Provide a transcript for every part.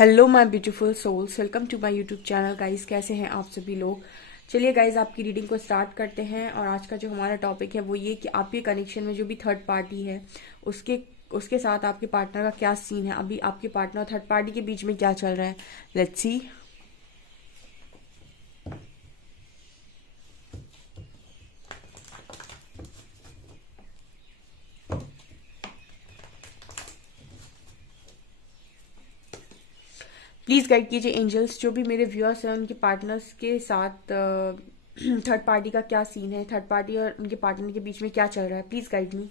Hello my beautiful souls, welcome to my YouTube channel guys. कैसे हैं आप सभी लोग। चलिए गाइस, आपकी रीडिंग को स्टार्ट करते हैं। और आज का जो हमारा टॉपिक है वो ये कि आपके कनेक्शन में जो भी थर्ड पार्टी है उसके उसके साथ आपके पार्टनर का क्या सीन है। अभी आपके पार्टनर और थर्ड पार्टी के बीच में क्या चल रहा है। Let's see. प्लीज़ गाइड कीजिए एंजल्स, जो भी मेरे व्यूअर्स हैं उनके पार्टनर्स के साथ थर्ड पार्टी का क्या सीन है, थर्ड पार्टी और उनके पार्टनर के बीच में क्या चल रहा है। Please guide me.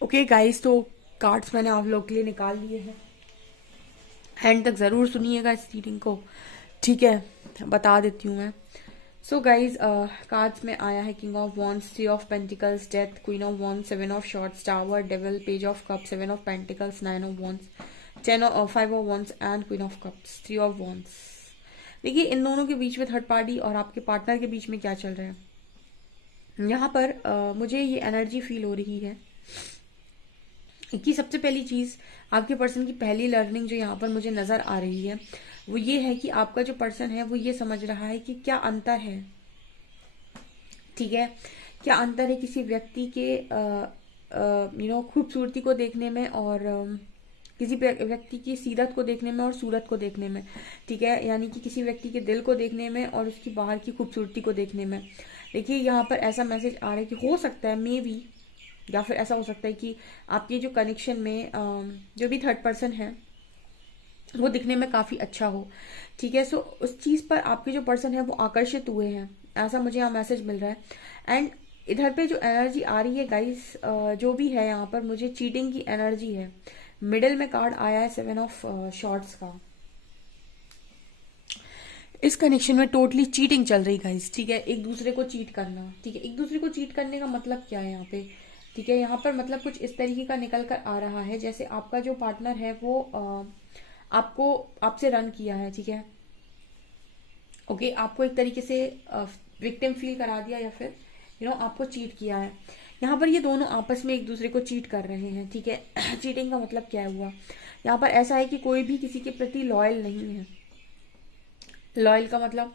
Okay guys, तो कार्ड्स मैंने आप लोग के लिए निकाल लिए हैं। एंड तक ज़रूर सुनिएगा इस रीडिंग को, ठीक है। बता देती हूँ मैं। सो गाइज, कार्ड्स में आया है king of wands, three of pentacles, death, queen of wands, seven of shorts, tower, devil, page of cup, seven of pentacles, nine of wands, ten of, five of wands and queen of cups, three of wands. देखिए, इन दोनों के बीच में third party और आपके partner के बीच में क्या चल रहा है। यहाँ पर मुझे ये एनर्जी फील हो रही है कि सबसे पहली चीज, आपके पर्सन की पहली लर्निंग जो यहाँ पर मुझे नजर आ रही है वो ये है कि आपका जो पर्सन है वो ये समझ रहा है कि क्या अंतर है, ठीक है। क्या अंतर है किसी व्यक्ति के खूबसूरती को देखने में और किसी व्यक्ति की सीरत को देखने में और सूरत को देखने में, ठीक है। यानी कि किसी व्यक्ति के दिल को देखने में और उसकी बाहर की खूबसूरती को देखने में। देखिए, यहाँ पर ऐसा मैसेज आ रहा है कि हो सकता है मे बी, या फिर ऐसा हो सकता है कि आपके जो कनेक्शन में जो भी थर्ड पर्सन है वो दिखने में काफी अच्छा हो, ठीक है। सो उस चीज पर आपके जो पर्सन है वो आकर्षित हुए हैं, ऐसा मुझे यहाँ मैसेज मिल रहा है। एंड इधर पे जो एनर्जी आ रही है गाइस, जो भी है यहाँ पर मुझे चीटिंग की एनर्जी है। मिडिल में कार्ड आया है सेवन ऑफ शॉर्ट्स का। इस कनेक्शन में टोटली चीटिंग चल रही गाइस, ठीक है। एक दूसरे को चीट करना, ठीक है। एक दूसरे को चीट करने का मतलब क्या है यहाँ पे, ठीक है। यहाँ पर मतलब कुछ इस तरीके का निकल कर आ रहा है जैसे आपका जो पार्टनर है वो आपको आपसे रन किया है, ठीक है। ओके, आपको एक तरीके से विक्टिम फील करा दिया या फिर आपको चीट किया है। यहाँ पर ये दोनों आपस में एक दूसरे को चीट कर रहे हैं, ठीक है। चीटिंग का मतलब क्या हुआ, यहाँ पर ऐसा है कि कोई भी किसी के प्रति लॉयल नहीं है। लॉयल का मतलब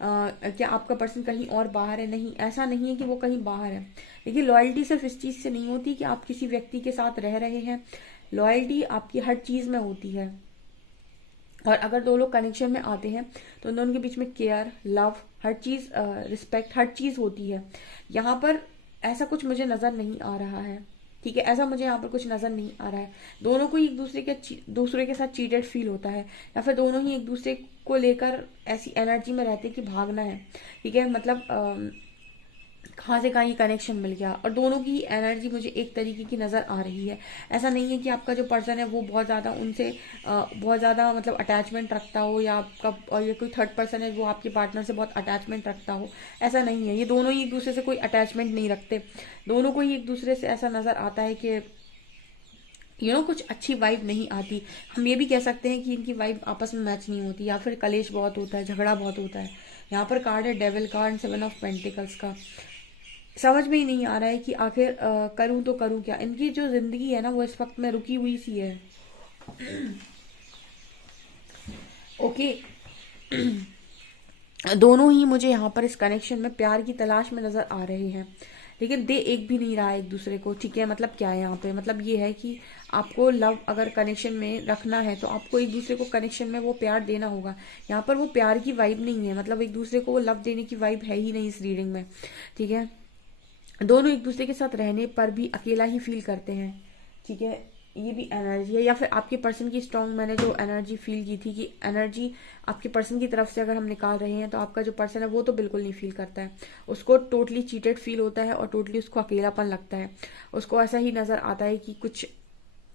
क्या आपका पर्सन कहीं और बाहर है? नहीं, ऐसा नहीं है कि वो कहीं बाहर है। देखिए, लॉयल्टी सिर्फ इस चीज से नहीं होती कि आप किसी व्यक्ति के साथ रह रहे हैं। लॉयल्टी आपकी हर चीज में होती है। और अगर दो लोग कनेक्शन में आते हैं तो उन दोनों के बीच में केयर, लव, हर चीज, रिस्पेक्ट, हर चीज होती है। यहाँ पर ऐसा कुछ मुझे नजर नहीं आ रहा है, ठीक है। ऐसा मुझे यहाँ पर कुछ नजर नहीं आ रहा है। दोनों को ही एक दूसरे के साथ चीटेड फील होता है, या फिर दोनों ही एक दूसरे को लेकर ऐसी एनर्जी में रहते हैं कि भागना है, ठीक है। मतलब कहाँ से कहाँ ये कनेक्शन मिल गया, और दोनों की एनर्जी मुझे एक तरीके की नज़र आ रही है। ऐसा नहीं है कि आपका जो पर्सन है वो बहुत ज़्यादा उनसे बहुत ज़्यादा मतलब अटैचमेंट रखता हो, या आपका और ये कोई थर्ड पर्सन है वो आपके पार्टनर से बहुत अटैचमेंट रखता हो, ऐसा नहीं है। ये दोनों ही एक दूसरे से कोई अटैचमेंट नहीं रखते। दोनों को ही एक दूसरे से ऐसा नज़र आता है कि कुछ अच्छी वाइब नहीं आती। हम ये भी कह सकते हैं कि इनकी वाइब आपस में मैच नहीं होती, या फिर कलेश बहुत होता है, झगड़ा बहुत होता है। यहाँ पर कार्ड है डेविल कार्ड, 7 ऑफ पेंटिकल्स का। समझ में ही नहीं आ रहा है कि आखिर करूं तो करूं क्या। इनकी जो जिंदगी है ना वो इस वक्त में रुकी हुई सी है। ओके। दोनों ही मुझे यहाँ पर इस कनेक्शन में प्यार की तलाश में नजर आ रहे हैं, लेकिन दे एक भी नहीं रहा है एक दूसरे को, ठीक है। मतलब क्या है यहाँ पे, मतलब ये है कि आपको लव अगर कनेक्शन में रखना है तो आपको एक दूसरे को कनेक्शन में वो प्यार देना होगा। यहाँ पर वो प्यार की वाइब नहीं है, मतलब एक दूसरे को वो लव देने की वाइब है ही नहीं इस रीडिंग में, ठीक है। दोनों एक दूसरे के साथ रहने पर भी अकेला ही फील करते हैं, ठीक है। ये भी एनर्जी है, या फिर आपके पर्सन की स्ट्रॉन्ग, मैंने जो एनर्जी फील की थी कि एनर्जी आपके पर्सन की तरफ से अगर हम निकाल रहे हैं तो आपका जो पर्सन है वो तो बिल्कुल नहीं फील करता है। उसको टोटली चीटेड फील होता है और टोटली उसको अकेलापन लगता है। उसको ऐसा ही नजर आता है कि कुछ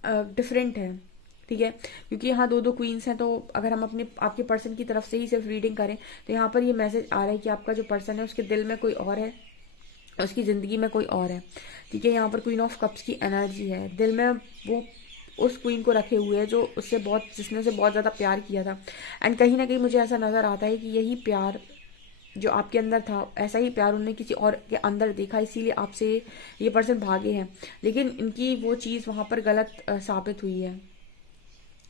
डिफरेंट है, ठीक है। क्योंकि यहाँ दो दो क्वींस हैं, तो अगर हम आपके पर्सन की तरफ से ही सिर्फ रीडिंग करें तो यहाँ पर ये मैसेज आ रहा है कि आपका जो पर्सन है उसके दिल में कोई और है, उसकी जिंदगी में कोई और है, ठीक है। यहाँ पर क्वीन ऑफ कप्स की एनर्जी है। दिल में वो उस क्वीन को रखे हुए है जो जिसने उसे बहुत ज्यादा प्यार किया था। एंड कहीं ना कहीं मुझे ऐसा नजर आता है कि यही प्यार जो आपके अंदर था, ऐसा ही प्यार उन्होंने किसी और के अंदर देखा, इसीलिए आपसे ये पर्सन भागे हैं। लेकिन इनकी वो चीज वहां पर गलत साबित हुई है,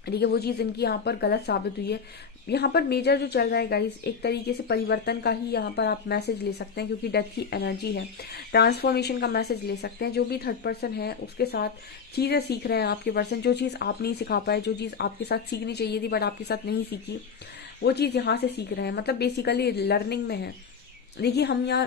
ठीक है। वो चीज इनकी यहाँ पर गलत साबित हुई है। यहाँ पर मेजर जो चल रहा है गाइस, एक तरीके से परिवर्तन का ही यहाँ पर आप मैसेज ले सकते हैं, क्योंकि डेथ की एनर्जी है। ट्रांसफॉर्मेशन का मैसेज ले सकते हैं। जो भी थर्ड पर्सन है उसके साथ चीजें सीख रहे हैं आपके पर्सन, जो चीज आप नहीं सिखा पाए, जो चीज आपके साथ सीखनी चाहिए थी बट आपके साथ नहीं सीखी, वो चीज यहाँ से सीख रहे हैं। मतलब बेसिकली लर्निंग में है। देखिए, हम यहाँ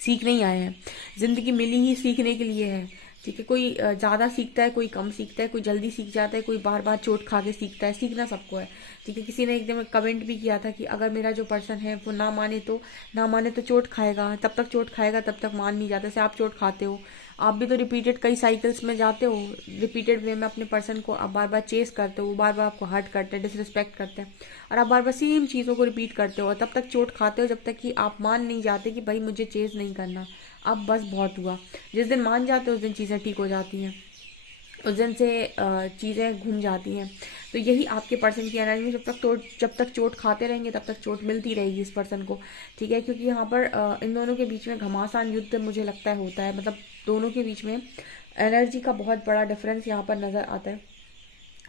सीख नहीं आए हैं, जिंदगी मिली ही सीखने के लिए है, ठीक है। कोई ज्यादा सीखता है, कोई कम सीखता है, कोई जल्दी सीख जाता है, कोई बार बार चोट खा के सीखता है। सीखना सबको है, ठीक है। किसी ने एकदम कमेंट भी किया था कि अगर मेरा जो पर्सन है वो ना माने तो चोट खाएगा, तब तक चोट खाएगा, तब तक मान नहीं जाता। जैसे आप चोट खाते हो, आप भी तो रिपीटेड कई साइकिल्स में जाते हो, रिपीटेड वे में अपने पर्सन को आप बार बार चेस करते हो, वो बार बार आपको हर्ट करते हैं, डिसरिस्पेक्ट करते हैं, और आप बार बार सेम चीज़ों को रिपीट करते हो, और तब तक चोट खाते हो जब तक कि आप मान नहीं जाते कि भाई मुझे चेस नहीं करना, अब बस बहुत हुआ। जिस दिन मान जाते हो उस दिन चीज़ें ठीक हो जाती हैं, उस दिन से चीज़ें घूम जाती हैं। तो यही आपके पर्सन की एनर्जी में जब तक चोट खाते रहेंगे तब तक चोट मिलती रहेगी इस पर्सन को, ठीक है। क्योंकि यहाँ पर इन दोनों के बीच में घमासान युद्ध मुझे लगता है होता है। मतलब दोनों के बीच में एनर्जी का बहुत बड़ा डिफरेंस यहाँ पर नजर आता है।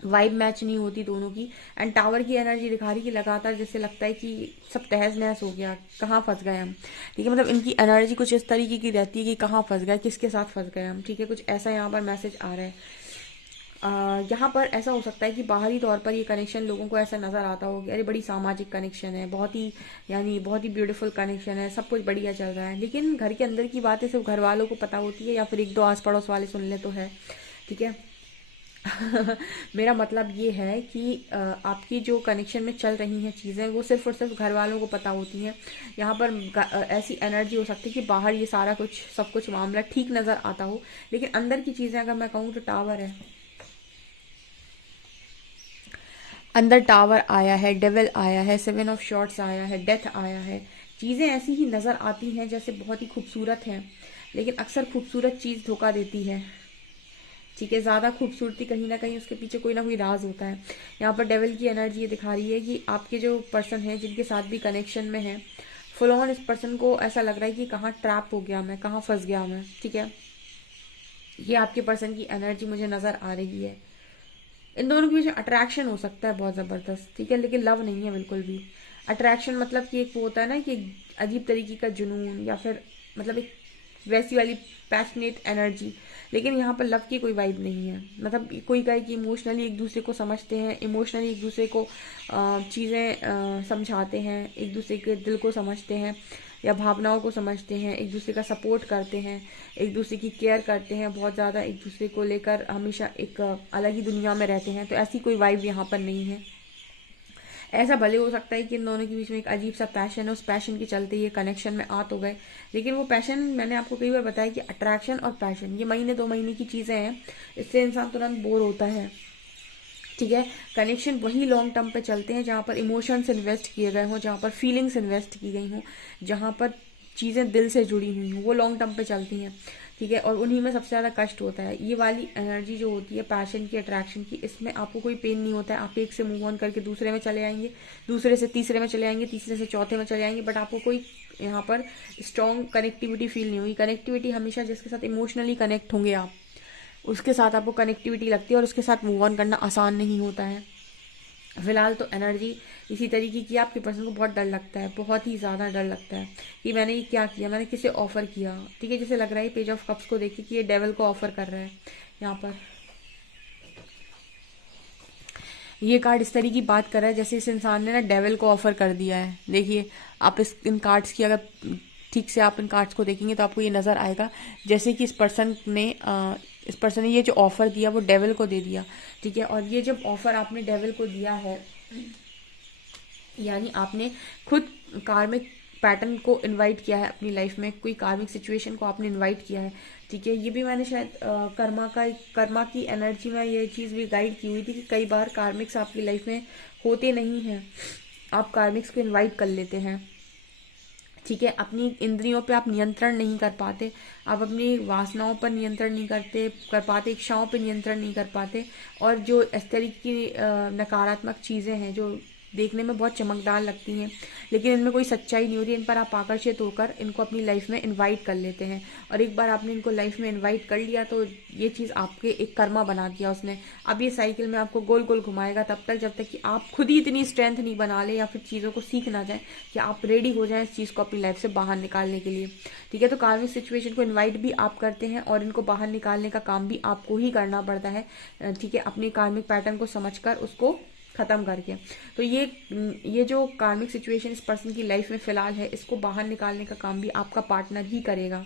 वाइब मैच नहीं होती दोनों की। एंड टावर की एनर्जी दिखा रही कि लगातार जैसे लगता है कि सब तहस नहस हो गया, कहाँ फंस गए हम, ठीक है। मतलब इनकी एनर्जी कुछ इस तरीके की रहती है कि कहाँ फंस गए, किसके साथ फंस गए हम, ठीक है। कुछ ऐसा यहाँ पर मैसेज आ रहा है। यहाँ पर ऐसा हो सकता है कि बाहरी तौर पर ये कनेक्शन लोगों को ऐसा नजर आता हो कि अरे बड़ी सामाजिक कनेक्शन है, बहुत ही ब्यूटीफुल कनेक्शन है, सब कुछ बढ़िया चल रहा है। लेकिन घर के अंदर की बातें सिर्फ घर वालों को पता होती है, या फिर एक दो आस पड़ोस वाले सुन ले तो है, ठीक है। मेरा मतलब ये है कि आपकी जो कनेक्शन में चल रही हैं चीज़ें वो सिर्फ और सिर्फ घर वालों को पता होती हैं। यहाँ पर ऐसी एनर्जी हो सकती है कि बाहर ये सारा कुछ सब कुछ मामला ठीक नज़र आता हो, लेकिन अंदर की चीज़ें अगर मैं कहूँ तो टावर है, अंदर टावर आया है, डेविल आया है, 7 ऑफ शॉर्ट्स आया है, डेथ आया है। चीज़ें ऐसी ही नज़र आती हैं जैसे बहुत ही खूबसूरत हैं, लेकिन अक्सर खूबसूरत चीज़ धोखा देती है, ठीक है। ज्यादा खूबसूरती कहीं ना कहीं उसके पीछे कोई ना कोई राज होता है। यहाँ पर डेविल की एनर्जी ये दिखा रही है कि आपके जो पर्सन है जिनके साथ भी कनेक्शन में है फुल ऑन इस पर्सन को ऐसा लग रहा है कि कहाँ ट्रैप हो गया मैं, कहाँ फंस गया मैं, ठीक है। ये आपके पर्सन की एनर्जी मुझे नजर आ रही है। इन दोनों के बीच में अट्रैक्शन हो सकता है बहुत जबरदस्त, ठीक है, लेकिन लव नहीं है बिल्कुल भी। अट्रैक्शन मतलब कि एक वो होता है ना कि एक अजीब तरीके का जुनून, या फिर मतलब एक वैसी वाली पैशनेट एनर्जी, लेकिन यहाँ पर लव की कोई वाइब नहीं है। मतलब कोई कहे कि इमोशनली एक दूसरे को समझते हैं, इमोशनली एक दूसरे को चीज़ें समझाते हैं, एक दूसरे के दिल को समझते हैं या भावनाओं को समझते हैं, एक दूसरे का सपोर्ट करते हैं, एक दूसरे की केयर करते हैं बहुत ज़्यादा, एक दूसरे को लेकर हमेशा एक अलग ही दुनिया में रहते हैं। तो ऐसी कोई वाइब यहाँ पर नहीं है। ऐसा भले हो सकता है कि इन दोनों के बीच में एक अजीब सा पैशन है, उस पैशन के चलते ये कनेक्शन में आ तो गए, लेकिन वो पैशन मैंने आपको कई बार बताया कि अट्रैक्शन और पैशन ये महीने 2 महीने की चीज़ें हैं, इससे इंसान तुरंत बोर होता है, ठीक है। कनेक्शन वही लॉन्ग टर्म पे चलते हैं जहाँ पर इमोशंस इन्वेस्ट किए गए हों, जहाँ पर फीलिंग्स इन्वेस्ट की गई हों, जहाँ पर चीज़ें दिल से जुड़ी हुई हों, वो लॉन्ग टर्म पे चलती हैं, ठीक है। और उन्हीं में सबसे ज़्यादा कष्ट होता है। ये वाली एनर्जी जो होती है पैशन की, अट्रैक्शन की, इसमें आपको कोई पेन नहीं होता है। आप एक से मूव ऑन करके दूसरे में चले आएंगे, दूसरे से तीसरे में चले आएंगे, तीसरे से चौथे में चले आएंगे, बट आपको कोई यहाँ पर स्ट्रॉन्ग कनेक्टिविटी फील नहीं होगी। कनेक्टिविटी हमेशा जिसके साथ इमोशनली कनेक्ट होंगे आप, उसके साथ आपको कनेक्टिविटी लगती है और उसके साथ मूव ऑन करना आसान नहीं होता है। फिलहाल तो एनर्जी इसी तरीके की, आपके पर्सन को बहुत डर लगता है, बहुत ही ज़्यादा डर लगता है कि मैंने ये क्या किया, मैंने किसे ऑफर किया, ठीक है। जैसे लग रहा है पेज ऑफ कप्स को देखिए कि ये डेविल को ऑफर कर रहा है। यहाँ पर ये कार्ड इस तरीके की बात कर रहा है जैसे इस इंसान ने ना डेविल को ऑफर कर दिया है। देखिए आप इन कार्ड्स की अगर ठीक से आप इन कार्ड्स को देखेंगे तो आपको ये नज़र आएगा जैसे कि इस पर्सन ने ये जो ऑफर दिया वो डेविल को दे दिया, ठीक है। और ये जब ऑफर आपने डेविल को दिया है, यानी आपने खुद कार्मिक पैटर्न को इनवाइट किया है अपनी लाइफ में, कोई कार्मिक सिचुएशन को आपने इनवाइट किया है, ठीक है। ये भी मैंने शायद कर्मा की एनर्जी में ये चीज़ भी गाइड की हुई थी कि कई बार कार्मिक्स आपकी लाइफ में होते नहीं हैं, आप कार्मिक्स को इनवाइट कर लेते हैं, ठीक है। अपनी इंद्रियों पे आप नियंत्रण नहीं कर पाते, आप अपनी वासनाओं पर नियंत्रण नहीं कर पाते, इच्छाओं पे नियंत्रण नहीं कर पाते, और जो इस तरीके की नकारात्मक चीज़ें हैं जो देखने में बहुत चमकदार लगती हैं लेकिन इनमें कोई सच्चाई नहीं होती, इन पर आप आकर्षित होकर इनको अपनी लाइफ में इनवाइट कर लेते हैं। और एक बार आपने इनको लाइफ में इनवाइट कर लिया तो ये चीज़ आपके एक कर्मा बना दिया उसने। अब ये साइकिल में आपको गोल गोल घुमाएगा तब तक जब तक कि आप खुद ही इतनी स्ट्रेंथ नहीं बना ले या फिर चीज़ों को सीख ना जाए कि आप रेडी हो जाएं इस चीज़ को अपनी लाइफ से बाहर निकालने के लिए, ठीक है। तो कार्मिक सिचुएशन को इन्वाइट भी आप करते हैं और इनको बाहर निकालने का काम भी आपको ही करना पड़ता है, ठीक है, अपने कार्मिक पैटर्न को समझकर उसको खत्म करके। तो ये जो कार्मिक सिचुएशन इस पर्सन की लाइफ में फिलहाल है, इसको बाहर निकालने का काम भी आपका पार्टनर ही करेगा।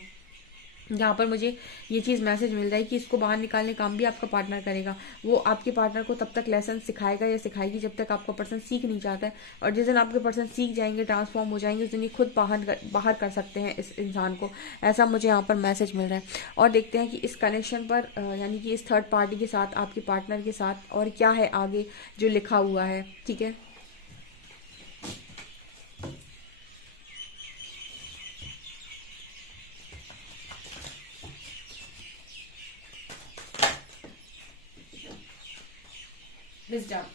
यहाँ पर मुझे ये चीज़ मैसेज मिल रहा है कि इसको बाहर निकालने काम भी आपका पार्टनर करेगा। वो आपके पार्टनर को तब तक लेसन सिखाएगा या सिखाएगी जब तक आपका पर्सन सीख नहीं जाता है, और जिस दिन आपके पर्सन सीख जाएंगे, ट्रांसफॉर्म हो जाएंगे, उस दिन ये खुद बाहर कर सकते हैं इस इंसान को। ऐसा मुझे यहाँ पर मैसेज मिल रहा है। और देखते हैं कि इस कनेक्शन पर यानी कि इस थर्ड पार्टी के साथ, आपके पार्टनर के साथ और क्या है आगे जो लिखा हुआ है, ठीक है। Wisdom.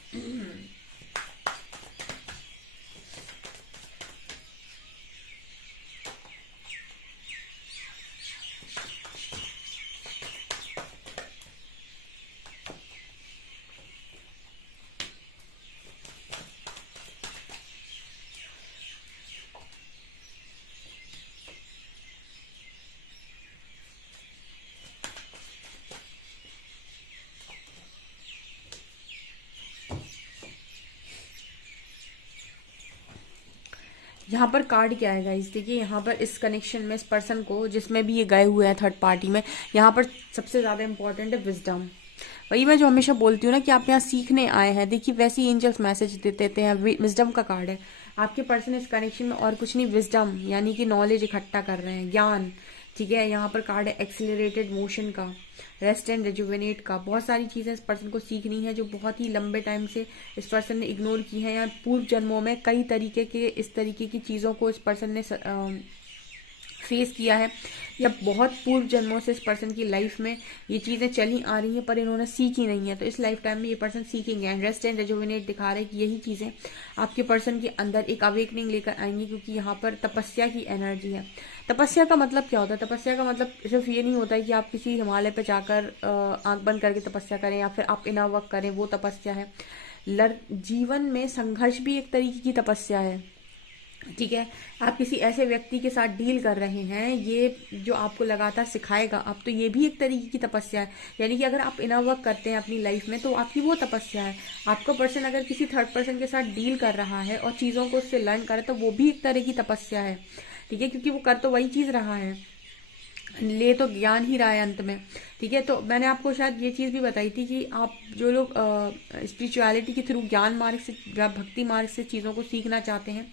यहाँ पर कार्ड क्या है गाइस, देखिए यहाँ पर इस कनेक्शन में इस पर्सन को जिसमें भी ये गए हुए हैं थर्ड पार्टी में, यहाँ पर सबसे ज़्यादा इंपॉर्टेंट है विजडम। वही मैं जो हमेशा बोलती हूँ ना कि आप यहाँ सीखने आए हैं, देखिए वैसे ही एंजल्स मैसेज देते हैं, विजडम का कार्ड है। आपके पर्सन इस कनेक्शन में और कुछ नहीं, विजडम यानी कि नॉलेज इकट्ठा कर रहे हैं, ज्ञान, ठीक है। यहाँ पर कार्ड है एक्सिलरेटेड मोशन का, रेस्ट एंड रिजुवेनेट का। बहुत सारी चीज़ें इस पर्सन को सीखनी है जो बहुत ही लंबे टाइम से इस पर्सन ने इग्नोर की है, या पूर्व जन्मों में कई तरीके के इस तरीके की चीज़ों को इस पर्सन ने फेस किया है, या बहुत पूर्व जन्मों से इस पर्सन की लाइफ में ये चीजें चली आ रही हैं पर इन्होंने सीखी नहीं है, तो इस लाइफ टाइम में ये पर्सन सीखेंगे। एंड रेस्ट एंड रिजुविनेट दिखा रहे हैं कि यही चीजें आपके पर्सन के अंदर एक अवेकनिंग लेकर आएंगी, क्योंकि यहाँ पर तपस्या की एनर्जी है। तपस्या का मतलब क्या होता है? तपस्या का मतलब सिर्फ ये नहीं होता है कि आप किसी हिमालय पे जाकर आंख बंद करके तपस्या करें या फिर आप इनर वर्क करें, वो तपस्या है। जीवन में संघर्ष भी एक तरीके की तपस्या है, ठीक है। आप किसी ऐसे व्यक्ति के साथ डील कर रहे हैं, ये जो आपको लगातार सिखाएगा आप, तो ये भी एक तरीके की तपस्या है। यानी कि अगर आप इनर वर्क करते हैं अपनी लाइफ में तो आपकी वो तपस्या है। आपका पर्सन अगर किसी थर्ड पर्सन के साथ डील कर रहा है और चीज़ों को उससे लर्न करे तो वो भी एक तरह की तपस्या है, ठीक है, क्योंकि वो कर तो वही चीज़ रहा है, ले तो ज्ञान ही रहा है अंत में, ठीक है। तो मैंने आपको शायद ये चीज़ भी बताई थी कि आप जो लोग स्पिरिचुअलिटी के थ्रू ज्ञान मार्ग से या भक्ति मार्ग से चीज़ों को सीखना चाहते हैं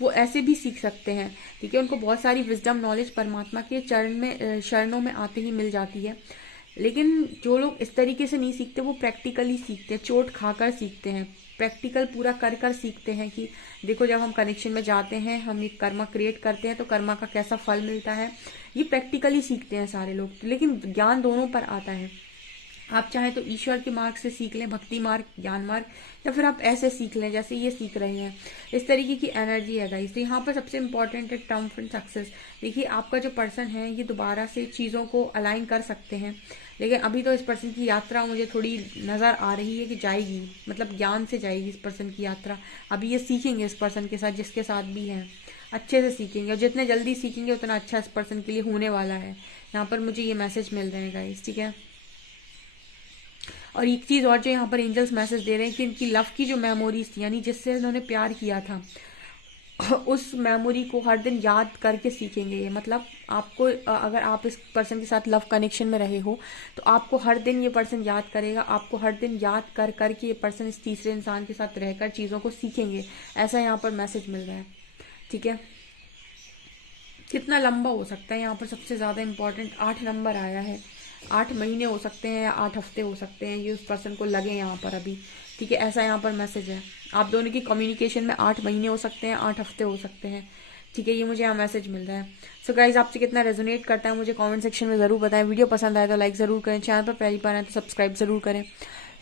वो ऐसे भी सीख सकते हैं, ठीक है। उनको बहुत सारी विजडम नॉलेज परमात्मा के शरणों में आते ही मिल जाती है। लेकिन जो लोग इस तरीके से नहीं सीखते वो प्रैक्टिकली सीखते हैं, चोट खाकर सीखते हैं, प्रैक्टिकल पूरा कर कर सीखते हैं कि देखो जब हम कनेक्शन में जाते हैं, हम एक कर्मा क्रिएट करते हैं तो कर्मा का कैसा फल मिलता है, ये प्रैक्टिकली सीखते हैं सारे लोग। लेकिन ज्ञान दोनों पर आता है। आप चाहें तो ईश्वर के मार्ग से सीख लें, भक्ति मार्ग, ज्ञान मार्ग, या फिर आप ऐसे सीख लें जैसे ये सीख रहे हैं। इस तरीके की एनर्जी है गाइस। तो यहाँ पर सबसे इंपॉर्टेंट है ट्रायम्फेंट सक्सेस। देखिए आपका जो पर्सन है ये दोबारा से चीज़ों को अलाइन कर सकते हैं, लेकिन अभी तो इस पर्सन की यात्रा मुझे थोड़ी नज़र आ रही है कि जाएगी, मतलब ज्ञान से जाएगी इस पर्सन की यात्रा। अभी ये सीखेंगे इस पर्सन के साथ, जिसके साथ भी हैं, अच्छे से सीखेंगे, और जितने जल्दी सीखेंगे उतना अच्छा इस पर्सन के लिए होने वाला है। यहाँ पर मुझे ये मैसेज मिल रहे हैं गाइस, ठीक है। और एक चीज़ और जो यहाँ पर एंजल्स मैसेज दे रहे हैं कि इनकी लव की जो मेमोरीज थी, यानी जिससे इन्होंने प्यार किया था, उस मेमोरी को हर दिन याद करके सीखेंगे ये। मतलब आपको अगर आप इस पर्सन के साथ लव कनेक्शन में रहे हो तो आपको हर दिन ये पर्सन याद करेगा, आपको हर दिन याद कर करके ये पर्सन इस तीसरे इंसान के साथ रहकर चीज़ों को सीखेंगे, ऐसा यहाँ पर मैसेज मिल रहा है, ठीक है। कितना लंबा हो सकता है, यहाँ पर सबसे ज़्यादा इंपॉर्टेंट 8 नंबर आया है। 8 महीने हो सकते हैं या 8 हफ्ते हो सकते हैं, ये उस पर्सन को लगे यहाँ पर अभी, ठीक है। ऐसा यहाँ पर मैसेज है। आप दोनों की कम्युनिकेशन में 8 महीने हो सकते हैं, 8 हफ्ते हो सकते हैं, ठीक है। ये मुझे यहाँ मैसेज मिल रहा है। सो गाइज आपसे कितना रेजोनेट करता है मुझे कमेंट सेक्शन में ज़रूर बताएं। वीडियो पसंद आए तो लाइक ज़रूर करें, चैनल पर पहली बार आए तो सब्सक्राइब ज़रूर करें।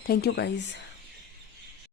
Thank you guys.